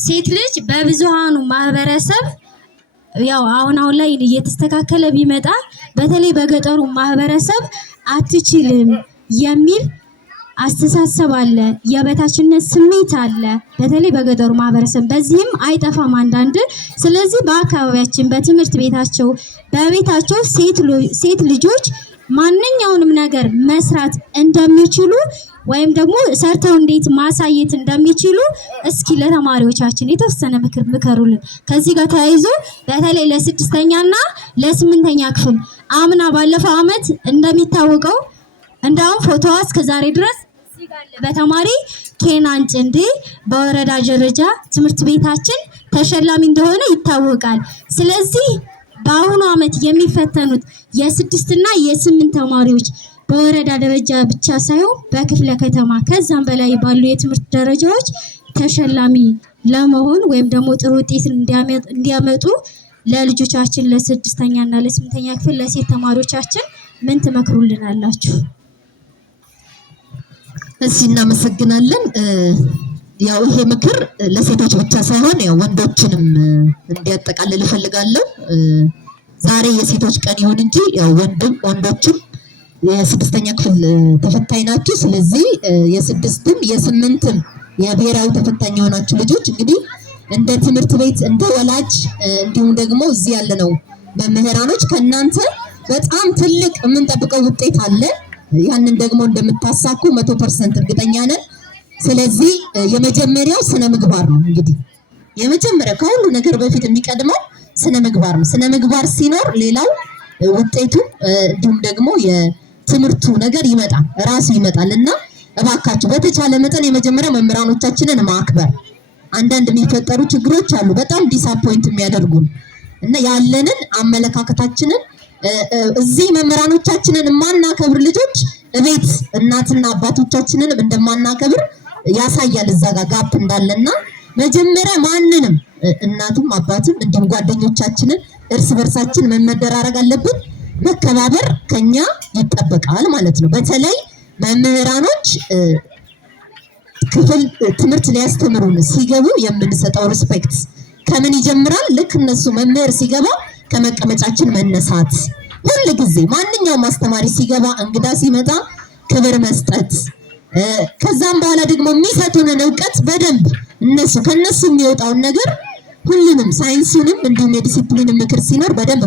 ሴት ልጅ በብዙሃኑ ማህበረሰብ ያው አሁን ላይ እየተስተካከለ ቢመጣ በተለይ በገጠሩ ማህበረሰብ አትችልም የሚል አስተሳሰብ አለ፣ የበታችነት ስሜት አለ፣ በተለይ በገጠሩ ማህበረሰብ። በዚህም አይጠፋም አንዳንድ። ስለዚህ በአካባቢያችን በትምህርት ቤታቸው በቤታቸው ሴት ልጆች ማንኛውንም ነገር መስራት እንደሚችሉ ወይም ደግሞ ሰርተው እንዴት ማሳየት እንደሚችሉ እስኪ ለተማሪዎቻችን የተወሰነ ምክር ምከሩልን። ከዚህ ጋር ተያይዞ በተለይ ለስድስተኛና ለስምንተኛ ክፍል አምና ባለፈው አመት እንደሚታወቀው እንዳውም ፎቶዋ እስከዛሬ ድረስ እዚህ ጋር በተማሪ ኬናን ጭንዴ በወረዳ ደረጃ ትምህርት ቤታችን ተሸላሚ እንደሆነ ይታወቃል። ስለዚህ በአሁኑ አመት የሚፈተኑት የስድስትና የስምንት ተማሪዎች በወረዳ ደረጃ ብቻ ሳይሆን በክፍለ ከተማ ከዛም በላይ ባሉ የትምህርት ደረጃዎች ተሸላሚ ለመሆን ወይም ደግሞ ጥሩ ውጤት እንዲያመጡ ለልጆቻችን ለስድስተኛና ለስምንተኛ ክፍል ለሴት ተማሪዎቻችን ምን ትመክሩልናላችሁ? እሺ እናመሰግናለን። ያው ይሄ ምክር ለሴቶች ብቻ ሳይሆን ያው ወንዶችንም እንዲያጠቃልል እፈልጋለሁ። ዛሬ የሴቶች ቀን ይሁን እንጂ ያው ወንዶችም የስድስተኛ ክፍል ተፈታኝ ናችሁ። ስለዚህ የስድስትም የስምንትም የብሔራዊ ተፈታኝ የሆናችሁ ልጆች እንግዲህ እንደ ትምህርት ቤት እንደ ወላጅ እንዲሁም ደግሞ እዚህ ያለነው መምህራኖች ከእናንተ በጣም ትልቅ የምንጠብቀው ውጤት አለ። ያንን ደግሞ እንደምታሳኩ 100% እርግጠኛ ነን። ስለዚህ የመጀመሪያው ስነ ምግባር ነው። እንግዲህ የመጀመሪያው ከሁሉ ነገር በፊት የሚቀድመው ስነ ምግባር ነው። ስነ ምግባር ሲኖር ሌላው ውጤቱ እንዲሁም ደግሞ የትምህርቱ ነገር ይመጣል ራሱ ይመጣልና እባካችሁ በተቻለ መጠን የመጀመሪያው መምህራኖቻችንን ማክበር። አንዳንድ የሚፈጠሩ ችግሮች አሉ በጣም ዲስአፖይንት የሚያደርጉን እና ያለንን አመለካከታችንን እዚህ መምህራኖቻችንን ማናከብር ልጆች እቤት እናትና አባቶቻችንን እንደማናከብር ያሳያል። እዛ ጋር ጋፕ እንዳለና መጀመሪያ ማንንም እናትም አባትም እንዲሁም ጓደኞቻችንን እርስ በርሳችን መደራረግ አለብን። መከባበር ከኛ ይጠበቃል ማለት ነው። በተለይ መምህራኖች ክፍል ትምህርት ሊያስተምሩን ሲገቡ የምንሰጠው ሪስፔክት ከምን ይጀምራል? ልክ እነሱ መምህር ሲገባ ከመቀመጫችን መነሳት፣ ሁሉ ጊዜ ማንኛውም አስተማሪ ሲገባ እንግዳ ሲመጣ ክብር መስጠት፣ ከዛም በኋላ ደግሞ የሚሰጡንን ዕውቀት በደንብ ከነሱ የሚወጣውን ነገር ሁሉንም ሳይንሱንም እንዲሁም የዲሲፕሊን ምክር ሲኖር በደንብ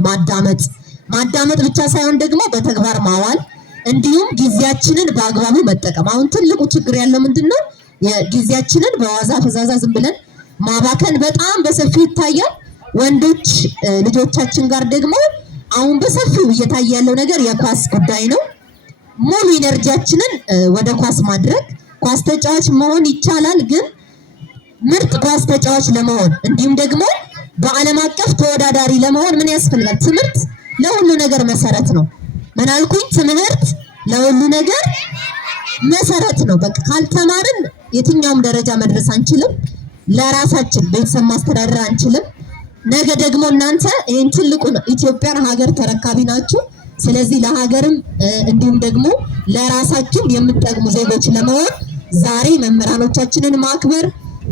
ማዳመጥ ብቻ ሳይሆን ደግሞ በተግባር ማዋል እንዲሁም ጊዜያችንን በአግባቡ መጠቀም። አሁን ትልቁ ችግር ያለው ምንድነው? የጊዜያችንን በዋዛ ፈዛዛ ዝም ብለን ማባከን በጣም በሰፊው ይታያል። ወንዶች ልጆቻችን ጋር ደግሞ አሁን በሰፊው እየታየ ያለው ነገር የኳስ ጉዳይ ነው። ሙሉ ኢነርጂያችንን ወደ ኳስ ማድረግ። ኳስ ተጫዋች መሆን ይቻላል፣ ግን ምርጥ ኳስ ተጫዋች ለመሆን እንዲሁም ደግሞ በዓለም አቀፍ ተወዳዳሪ ለመሆን ምን ያስፈልጋል? ትምህርት ለሁሉ ነገር መሰረት ነው። ምን አልኩኝ? ትምህርት ለሁሉ ነገር መሰረት ነው። በቃ ካልተማርን የትኛውም ደረጃ መድረስ አንችልም። ለራሳችን ቤተሰብ ማስተዳደር አንችልም። ነገ ደግሞ እናንተ ይሄን ትልቁን ኢትዮጵያን ሀገር ተረካቢ ናችሁ። ስለዚህ ለሀገርም እንዲሁም ደግሞ ለራሳችን የምትጠቅሙ ዜጎች ለመሆን ዛሬ መምህራኖቻችንን ማክበር፣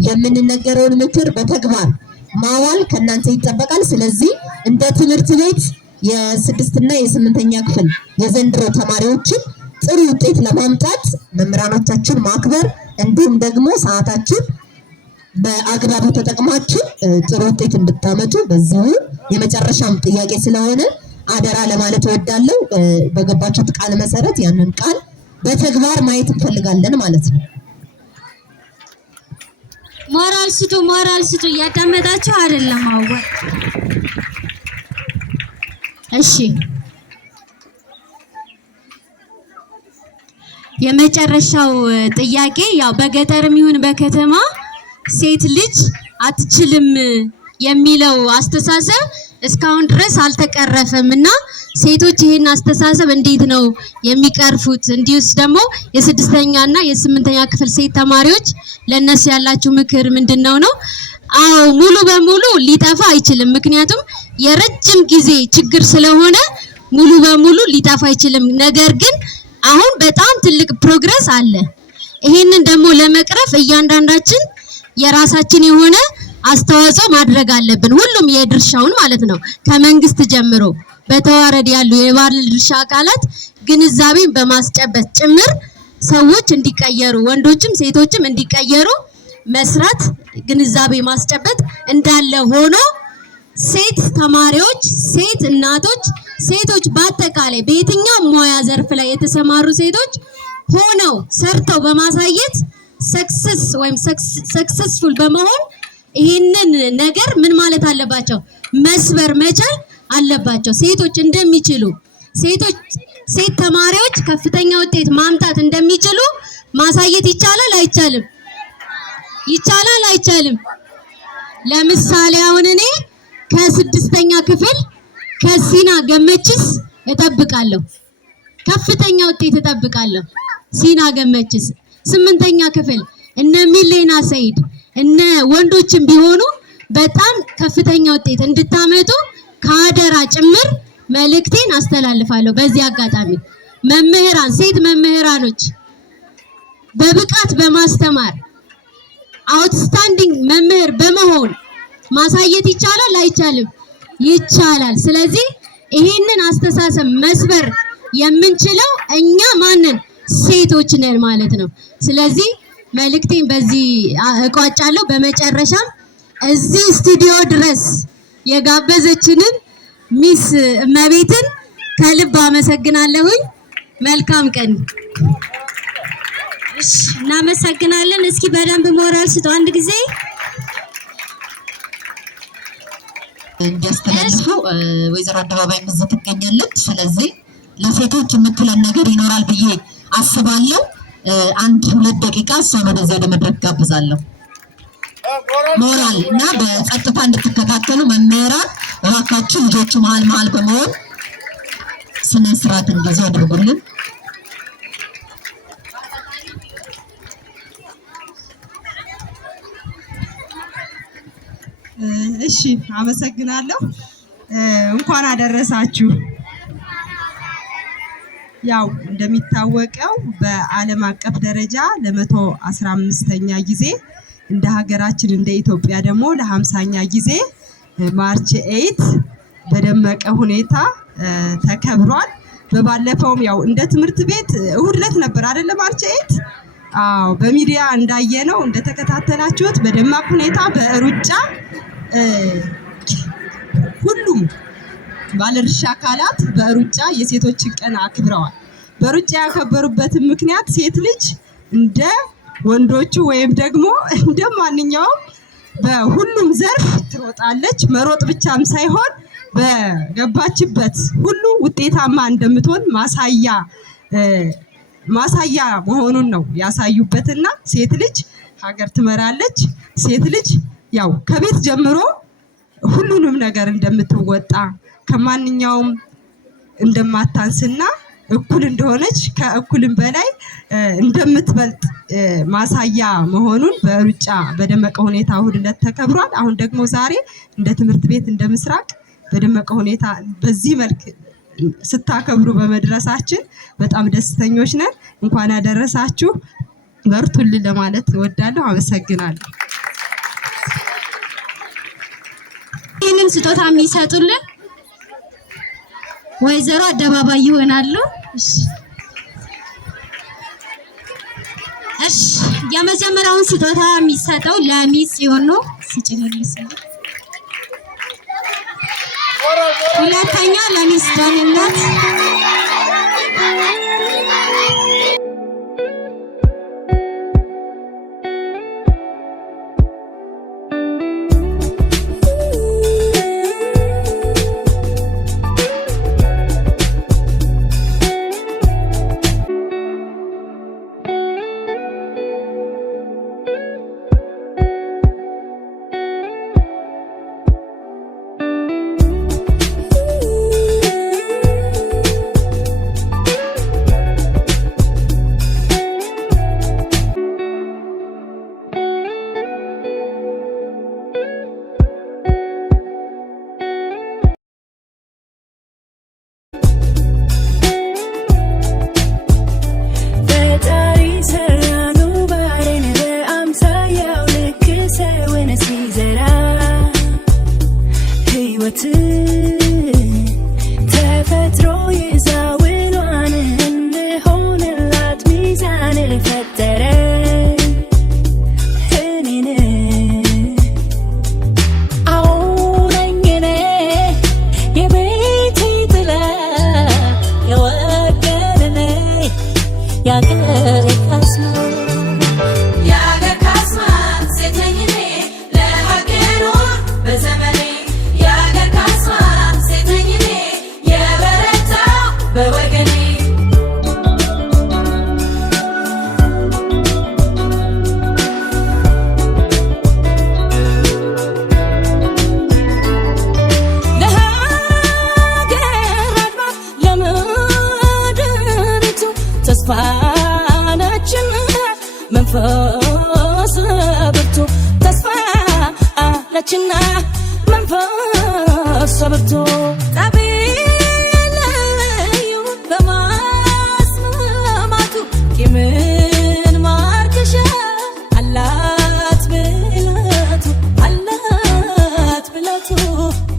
የምንነገረውን ምክር በተግባር ማዋል ከእናንተ ይጠበቃል። ስለዚህ እንደ ትምህርት ቤት የስድስትና የስምንተኛ ክፍል የዘንድሮ ተማሪዎችን ጥሩ ውጤት ለማምጣት መምህራኖቻችን ማክበር እንዲሁም ደግሞ ሰዓታችን በአግባቡ ተጠቅማችሁ ጥሩ ውጤት እንድታመጡ በዚሁ የመጨረሻም ጥያቄ ስለሆነ አደራ ለማለት እወዳለሁ። በገባችሁት ቃል መሰረት ያንን ቃል በተግባር ማየት እንፈልጋለን ማለት ነው። ሞራል ስጡ እያዳመጣችሁ አይደለም? አዎ እሺ። የመጨረሻው ጥያቄ ያው በገጠርም ይሁን በከተማ ሴት ልጅ አትችልም የሚለው አስተሳሰብ እስካሁን ድረስ አልተቀረፈም እና ሴቶች ይሄን አስተሳሰብ እንዴት ነው የሚቀርፉት? እንዲሁስ ደግሞ የስድስተኛና የስምንተኛ ክፍል ሴት ተማሪዎች ለነሱ ያላችሁ ምክር ምንድነው ነው? አዎ ሙሉ በሙሉ ሊጠፋ አይችልም። ምክንያቱም የረጅም ጊዜ ችግር ስለሆነ ሙሉ በሙሉ ሊጠፋ አይችልም። ነገር ግን አሁን በጣም ትልቅ ፕሮግረስ አለ። ይሄንን ደግሞ ለመቅረፍ እያንዳንዳችን የራሳችን የሆነ አስተዋጽኦ ማድረግ አለብን። ሁሉም የድርሻውን ማለት ነው። ከመንግስት ጀምሮ በተዋረድ ያሉ የባለድርሻ አካላት ግንዛቤን በማስጨበጥ ጭምር ሰዎች እንዲቀየሩ፣ ወንዶችም ሴቶችም እንዲቀየሩ መስራት፣ ግንዛቤ ማስጨበጥ እንዳለ ሆኖ ሴት ተማሪዎች፣ ሴት እናቶች፣ ሴቶች በአጠቃላይ በየትኛው ሙያ ዘርፍ ላይ የተሰማሩ ሴቶች ሆነው ሰርተው በማሳየት ሰክሰስፉል በመሆን ይህንን ነገር ምን ማለት አለባቸው? መስበር መቻል አለባቸው። ሴቶች እንደሚችሉ፣ ሴት ተማሪዎች ከፍተኛ ውጤት ማምጣት እንደሚችሉ ማሳየት ይቻላል አይቻልም? ይቻላል አይቻልም? ለምሳሌ አሁን እኔ ከ6ኛ ክፍል ከሲና ገመችስ እጠብቃለሁ፣ ከፍተኛ ውጤት እጠብቃለሁ። ሲና ገመችስ 8ኛ ክፍል እነ ሚሌና ሰይድ እነ ወንዶችም ቢሆኑ በጣም ከፍተኛ ውጤት እንድታመጡ ከአደራ ጭምር መልእክቴን አስተላልፋለሁ። በዚህ አጋጣሚ መምህራን፣ ሴት መምህራኖች በብቃት በማስተማር አውትስታንዲንግ መምህር በመሆን ማሳየት ይቻላል አይቻልም? ይቻላል። ስለዚህ ይሄንን አስተሳሰብ መስበር የምንችለው እኛ ማንን? ሴቶች ነን ማለት ነው። ስለዚህ መልእክቴን በዚህ እቋጫለሁ። በመጨረሻም እዚህ ስቱዲዮ ድረስ የጋበዘችንን ሚስ እመቤትን ከልብ አመሰግናለሁኝ። መልካም ቀን። እሺ፣ እናመሰግናለን። እስኪ በደንብ ሞራል ስጡ አንድ ጊዜ እንዲያስተላልፈው ወይዘሮ አደባባይ እዚህ ትገኛለች። ስለዚህ ለሴቶች የምትለን ነገር ይኖራል ብዬ አስባለሁ። 1-2 ደቂቃ እሷን ወደዚያ ለመድረክ ጋብዛለሁ። ሞራል እና በጸጥታ እንድትከታተሉ መምህራን እባካችሁ ልጆቹ መሀል በመሆን ስነ ስርዓት እንደዚህ አድርጉልን። እሺ፣ አመሰግናለሁ። እንኳን አደረሳችሁ። ያው እንደሚታወቀው በዓለም አቀፍ ደረጃ ለ115ኛ ጊዜ እንደ ሀገራችን እንደ ኢትዮጵያ ደግሞ ለ50ኛ ጊዜ ማርች 8 በደመቀ ሁኔታ ተከብሯል። በባለፈውም ያው እንደ ትምህርት ቤት እሁድ ዕለት ነበር አይደለ? ማርች 8 አዎ፣ በሚዲያ እንዳየነው እንደተከታተላችሁት በደማቅ ሁኔታ በሩጫ ሁሉም ባለድርሻ አካላት በሩጫ የሴቶችን ቀን አክብረዋል። በሩጫ ያከበሩበትን ምክንያት ሴት ልጅ እንደ ወንዶቹ ወይም ደግሞ እንደ ማንኛውም በሁሉም ዘርፍ ትሮጣለች። መሮጥ ብቻም ሳይሆን በገባችበት ሁሉ ውጤታማ እንደምትሆን ማሳያ መሆኑን ነው ያሳዩበትና ሴት ልጅ ሀገር ትመራለች። ሴት ልጅ ያው ከቤት ጀምሮ ሁሉንም ነገር እንደምትወጣ ከማንኛውም እንደማታንስና እኩል እንደሆነች ከእኩልም በላይ እንደምትበልጥ ማሳያ መሆኑን በሩጫ በደመቀ ሁኔታ እሁድ ዕለት ተከብሯል። አሁን ደግሞ ዛሬ እንደ ትምህርት ቤት እንደ ምስራቅ በደመቀ ሁኔታ በዚህ መልክ ስታከብሩ በመድረሳችን በጣም ደስተኞች ነን። እንኳን ያደረሳችሁ፣ በርቱልን ለማለት እወዳለሁ። አመሰግናለሁ። ይህንን ስጦታ የሚሰጡልን ወይዘሮ አደባባይ ይሆናሉ። እሺ፣ የመጀመሪያውን ስጦታ የሚሰጠው ለሚስ ሲሆን ነው። ሁለተኛ ለሚስ ደህንነት ነችና መንፈስ ብርቱ ጠቢለዩ በማስማማቱ ቂምን ማርከሻ አላት ብላቱ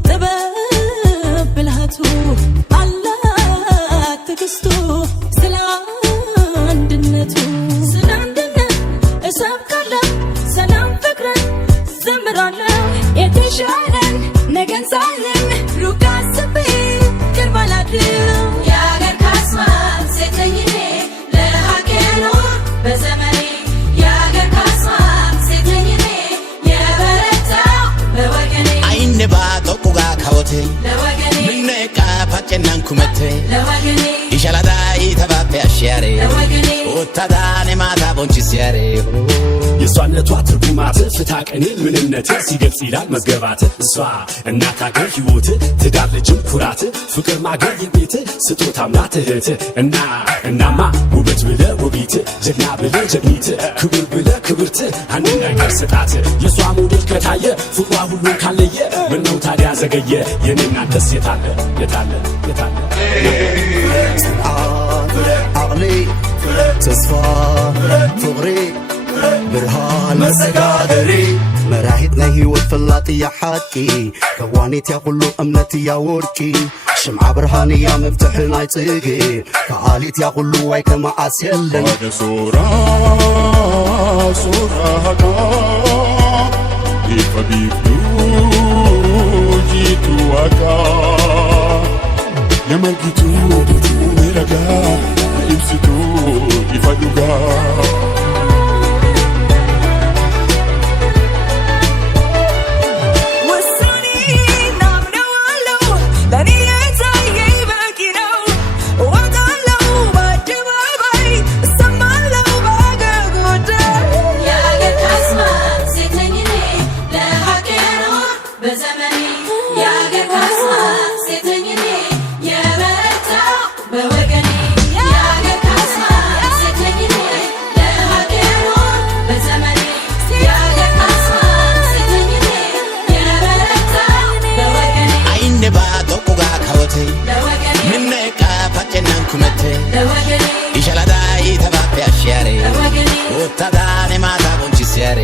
ጥበብ ብልሃቱ አላት ትዕግስቱ ስለ አንድነት እሰብካለሁ ሰላም ፍቅርን ዘምራለሁ የተሻለን ነገን ሳልን ሩቅ አስቤ ቅርብ አላድርም የአገር ካስማ ሴት ነኝ እኔ ለሀቅ የኖር በዘመኔ የአገር ካስማ ሴት ነኝ እኔ የበረታው በወገኔ አይን ባጦቁጋ ካወቴ ለወገኔ ምነቃ ፋጨናን ኩመቴ ለወገኔ ይሻላዳይ ተባቤ አሽያሬ ለወገኔ ወታዳኔ ማታ ቦንቺስያሬ የሷነቷ ትርጉማት ፍታ ቀኔ ምንነት ሲገልጽ ይላል መዝገባት እሷ እናት አገር ሕይወት ትዳር ልጅም ኩራት ፍቅር ማገር የቤት ስጦታም ናት እህት እናማ ውበት ብለ ውቢት ጀግና ብለ ጀግኒት ክብር ብለ ክብርት አንድ ነገር ስጣት የሷ ሞዴል ከታየ ፍቅሯ ሁሉን ካለየ ምነው ታዲያ ዘገየ የኔና ደስ የታለ عقلي تصفى فغري برهان مسقادري مراهيتنا هيوت فلاتي يا حكي كوانيت يا كله أمنتي يا وركي شمعة برهاني يا مفتحنا يتقي كعاليت يا كله ويك ما عسيلن هذا صورة هكا يفبيبلو جيتو هكا يا ملكتو ميرقا يمسكو يفدوقا ይሻላዳይ ተባቤ አሽያሬ ወታዳኔ ማታ ቦንቺስያሬ